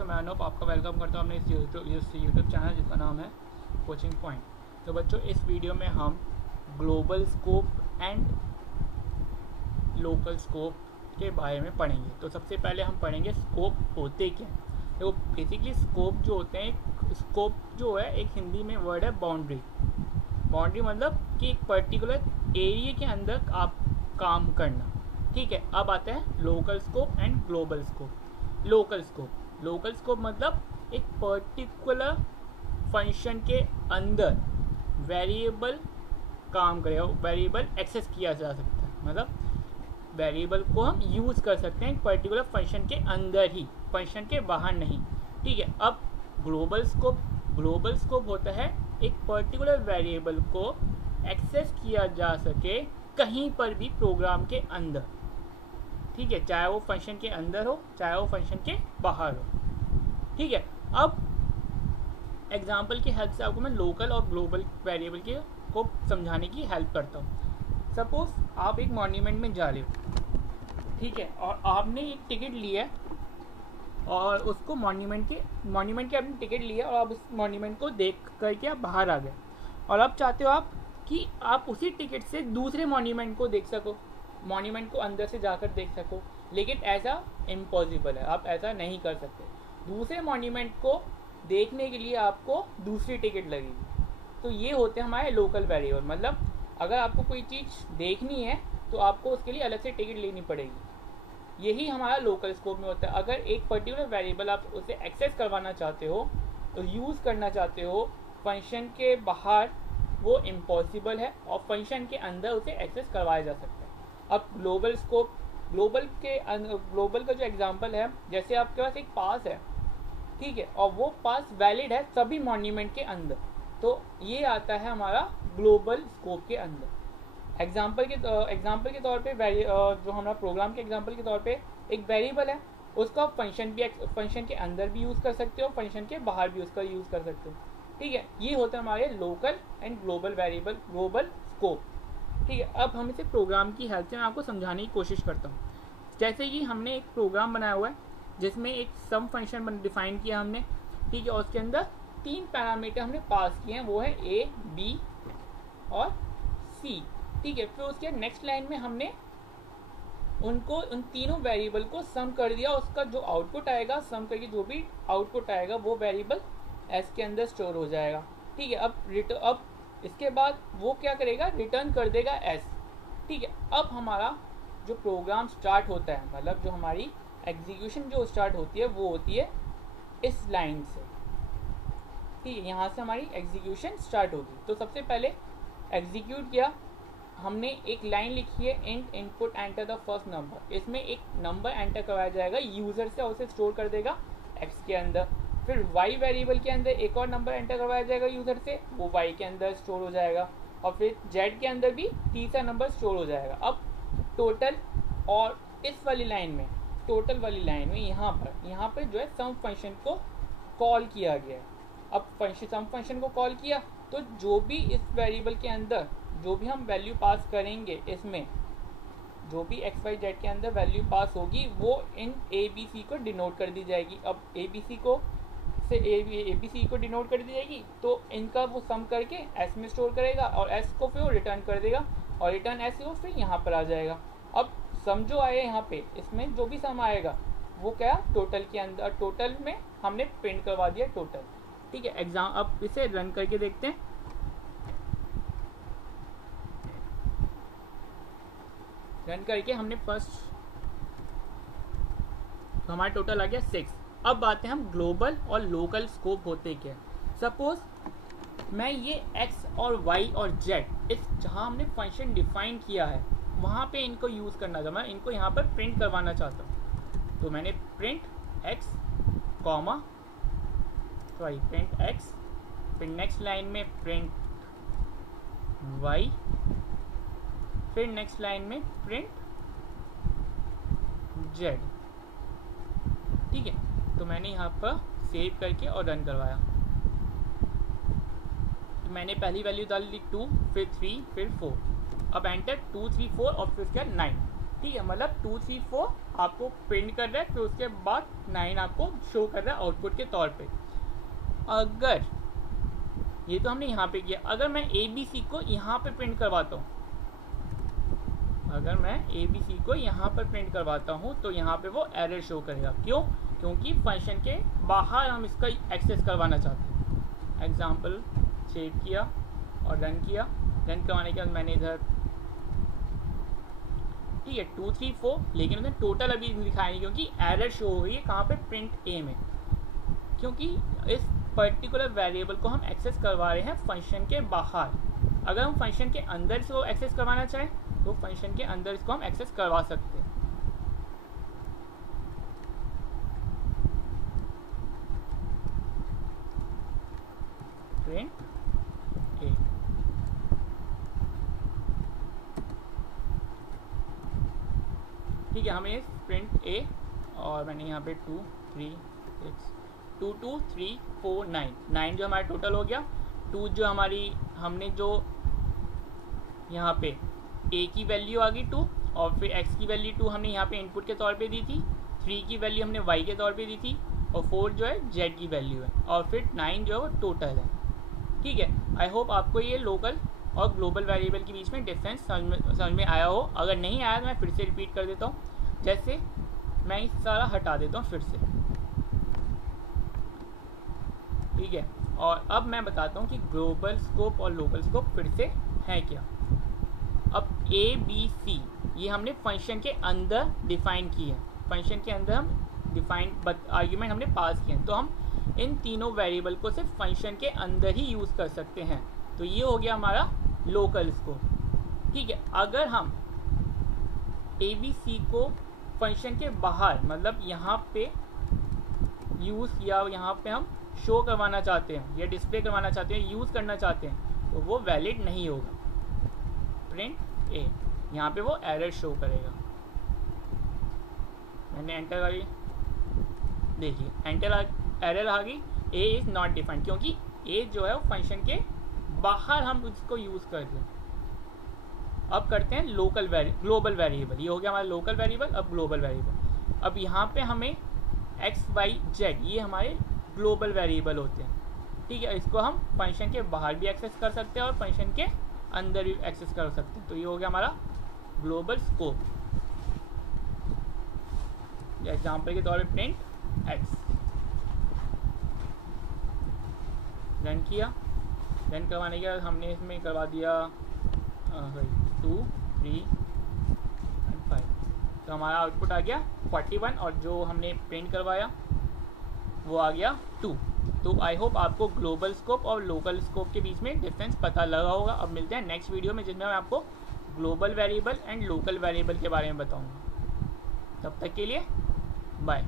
बच्चों, मैं अनूप आपका वेलकम करता हूँ अपने इस यूट्यूब चैनल जिसका नाम है कोचिंग पॉइंट। तो बच्चों, इस वीडियो में हम global scope and local scope के बारे में पढ़ेंगे। तो सबसे पहले हम पढ़ेंगे स्कोप होते क्या हैं। देखो, बेसिकली स्कोप जो होते हैं, स्कोप जो है एक हिंदी में वर्ड है बाउंड्री। बाउंड्री मतलब कि एक पर्टिकुलर एरिया के अंदर आप काम करना। ठीक है, अब आता है local scope and global scope. Local scope मतलब एक पर्टिकुलर फंक्शन के अंदर वेरिएबल काम करेगा, वेरिएबल एक्सेस किया जा सकता है। मतलब वेरिएबल को हम यूज़ कर सकते हैं एक पर्टिकुलर फंक्शन के अंदर ही, फंक्शन के बाहर नहीं। ठीक है, अब ग्लोबल स्कोप होता है एक पर्टिकुलर वेरिएबल को एक्सेस किया जा सके कहीं पर भी प्रोग्राम के अंदर। ठीक है, चाहे वो फंक्शन के अंदर हो चाहे वो फंक्शन के बाहर हो। ठीक है, अब एग्जाम्पल की हेल्प से आपको मैं लोकल और ग्लोबल वेरिएबल के को समझाने की हेल्प करता हूँ। सपोज आप एक मॉन्यूमेंट में जा रहे हो, ठीक है, और आपने एक टिकट लिया और उसको मॉन्यूमेंट के आपने टिकट लिया और आप उस मॉन्यूमेंट को देख करके आप बाहर आ गए और अब चाहते हो आप कि आप उसी टिकट से दूसरे मॉन्यूमेंट को देख सको, मॉन्यूमेंट को अंदर से जाकर देख सको, लेकिन ऐसा इम्पॉसिबल है, आप ऐसा नहीं कर सकते। दूसरे मॉन्यूमेंट को देखने के लिए आपको दूसरी टिकट लगेगी। तो ये होते हैं हमारे लोकल वेरिएबल। मतलब अगर आपको कोई चीज़ देखनी है तो आपको उसके लिए अलग से टिकट लेनी पड़ेगी। यही हमारा लोकल स्कोप में होता है। अगर एक पर्टिकुलर वेरिएबल आप उसे एक्सेस करवाना चाहते हो, तो यूज़ करना चाहते हो फंक्शन के बाहर, वो इम्पॉसिबल है, और फंक्शन के अंदर उसे एक्सेस करवाया जा सकता है। अब ग्लोबल स्कोप, ग्लोबल का जो एग्जांपल है, जैसे आपके पास एक पास है, ठीक है, और वो पास वैलिड है सभी मॉन्यूमेंट के अंदर, तो ये आता है हमारा ग्लोबल स्कोप के अंदर। एग्जांपल के तौर पे जो हमारा प्रोग्राम के एग्जांपल के तौर पे एक वेरिएबल है, उसको आप फंक्शन के अंदर भी यूज़ कर सकते हो, फंक्शन के बाहर भी उसका यूज़ कर सकते हो। ठीक है, ये होता है हमारे local and global variable, global scope. ठीक है, अब हम इसे प्रोग्राम की हेल्प से मैं आपको समझाने की कोशिश करता हूँ। जैसे कि हमने एक प्रोग्राम बनाया हुआ है जिसमें एक सम फंक्शन डिफाइन किया हमने, ठीक है, और उसके अंदर 3 पैरामीटर हमने पास किए हैं, वो है ए, बी और सी। ठीक है, फिर उसके नेक्स्ट लाइन में हमने उन तीनों वेरिएबल को सम कर दिया। उसका जो आउटपुट आएगा, सम करके जो भी आउटपुट आएगा वो वेरिएबल एस के अंदर स्टोर हो जाएगा। ठीक है, अब इसके बाद वो क्या करेगा, रिटर्न कर देगा एस। ठीक है, अब हमारा जो प्रोग्राम स्टार्ट होता है, मतलब जो हमारी एग्जीक्यूशन जो स्टार्ट होती है वो होती है इस लाइन से। ठीक है, यहाँ से हमारी एग्जीक्यूशन स्टार्ट होगी। तो सबसे पहले एग्जीक्यूट किया हमने, एक लाइन लिखी है int input enter the first number. इसमें एक नंबर एंटर करवाया जाएगा यूज़र से और उसे स्टोर कर देगा एक्स के अंदर। फिर वाई वेरिएबल के अंदर एक और नंबर एंटर करवाया जाएगा यूज़र से, वो वाई के अंदर स्टोर हो जाएगा। और फिर जेड के अंदर भी तीसरा नंबर स्टोर हो जाएगा। अब टोटल, और इस वाली लाइन में, टोटल वाली लाइन में यहाँ पर जो है सम फंक्शन को कॉल किया गया है। अब सम फंक्शन को कॉल किया तो जो भी इस वेरिएबल के अंदर जो भी हम वैल्यू पास करेंगे, इसमें जो भी एक्स वाई जेड के अंदर वैल्यू पास होगी वो इन ए बी सी को डिनोट कर दी जाएगी। अब ए बी सी को डिनोट कर दी जाएगी, तो इनका वो सम करके एस में स्टोर करेगा और एस को फिर वो रिटर्न कर देगा, और रिटर्न एस को फिर यहाँ पर आ जाएगा। अब सम जो आया यहाँ पे, इसमें जो भी सम आएगा वो क्या, टोटल के अंदर, टोटल में हमने प्रिंट करवा दिया टोटल। ठीक है, अब इसे रन करके देखते हैं। रन करके हमने फर्स्ट, तो हमारा टोटल आ गया 6। अब बात है हम ग्लोबल और लोकल स्कोप होते क्या। सपोज मैं ये x और y और z, इस जहाँ हमने फंक्शन डिफाइन किया है वहाँ पे इनको यूज़ करना था, मैं इनको यहाँ पर प्रिंट करवाना चाहता हूँ। तो मैंने प्रिंट x, फिर नेक्स्ट लाइन में प्रिंट y, फिर नेक्स्ट लाइन में प्रिंट z। ठीक है, तो मैंने यहाँ पर सेव करके और रन करवाया। तो मैंने पहली वैल्यू डाल दी 2, फिर 3, फिर 4। अब एंटर 2, 3, 4 और फिर क्या 9। ठीक है, मतलब 2 3 4 आपको प्रिंट कर रहा है, फिर उसके बाद 9 आपको शो कर रहा है आउटपुट के तौर पे। अगर ये तो हमने यहाँ पे किया, अगर मैं ABC को यहाँ पे प्रिंट करवाता हूँ, अगर मैं ABC को यहाँ पर प्रिंट करवाता हूँ तो यहाँ पे वो एरर शो करेगा। क्यों? क्योंकि फंक्शन के बाहर हम इसका एक्सेस करवाना चाहते हैं। एग्जाम्पल सेव किया और रन किया, रन करवाने के बाद मैंने इधर ठीक है 2 3 4, लेकिन उसने टोटल अभी दिखाया नहीं क्योंकि एरर शो हो रही है कहाँ पे, प्रिंट ए में, क्योंकि इस पर्टिकुलर वेरिएबल को हम एक्सेस करवा रहे हैं फंक्शन के बाहर। अगर हम फंक्शन के अंदर इसको एक्सेस करवाना चाहें तो फंक्शन के अंदर इसको हम एक्सेस करवा सकते हैं। प्रिंट ए, ठीक है, हमें प्रिंट ए और मैंने यहाँ पे 2 3 6 2 2 3 4 9 जो हमारा टोटल हो गया। 2 जो हमारी हमने जो यहाँ पे a की वैल्यू आ गई 2, और फिर x की वैल्यू 2 हमने यहाँ पे इनपुट के तौर पे दी थी, 3 की वैल्यू हमने y के तौर पे दी थी, और 4 जो है z की वैल्यू है, और फिर 9 जो है वो टोटल है। ठीक है, आई होप आपको ये लोकल और ग्लोबल वेरिएबल के बीच में डिफरेंस समझ में आया हो। अगर नहीं आया तो मैं फिर से रिपीट कर देता हूँ। जैसे मैं इस सारा हटा देता हूँ फिर से, ठीक है, और अब मैं बताता हूँ कि ग्लोबल स्कोप और लोकल स्कोप फिर से है क्या। अब ABC ये हमने फंक्शन के अंदर डिफाइन की है, फंक्शन के अंदर हम डिफाइन आर्ग्यूमेंट हमने पास किए हैं, तो हम इन तीनों वेरिएबल को सिर्फ फंक्शन के अंदर ही यूज़ कर सकते हैं। तो ये हो गया हमारा लोकल स्कोप। ठीक है, अगर हम ABC को फंक्शन के बाहर, मतलब यहाँ पे यूज़ या यहाँ पे हम शो करवाना चाहते हैं या डिस्प्ले करवाना चाहते हैं, यूज़ करना चाहते हैं, तो वो वैलिड नहीं होगा। प्रिंट ए, यहाँ पे वो एरर शो करेगा। मैंने एंटर करी, देखिए एंटर एरर आ गई, ए इज़ नॉट डिफाइंड, क्योंकि ए जो है वो फंक्शन के बाहर हम उसको यूज़ कर रहे हैं। अब करते हैं ग्लोबल वेरिएबल। ये हो गया हमारा लोकल वेरिएबल। अब ग्लोबल वेरिएबल, अब यहाँ पे हमें XYZ ये हमारे ग्लोबल वेरिएबल होते हैं। ठीक है, इसको हम फंक्शन के बाहर भी एक्सेस कर सकते हैं और फंक्शन के अंदर भी एक्सेस कर सकते हैं। तो ये हो गया हमारा ग्लोबल स्कोप। एग्जाम्पल के तौर पे प्रिंट X, रन किया, रन करवाने के बाद हमने इसमें करवा दिया 2 3 एंड 5, तो हमारा आउटपुट आ गया 41, और जो हमने प्रिंट करवाया वो आ गया 2। तो आई होप आपको ग्लोबल स्कोप और लोकल स्कोप के बीच में डिफरेंस पता लगा होगा। अब मिलते हैं नेक्स्ट वीडियो में, जिसमें मैं आपको global variable and local variable के बारे में बताऊंगा। तब तक के लिए बाय।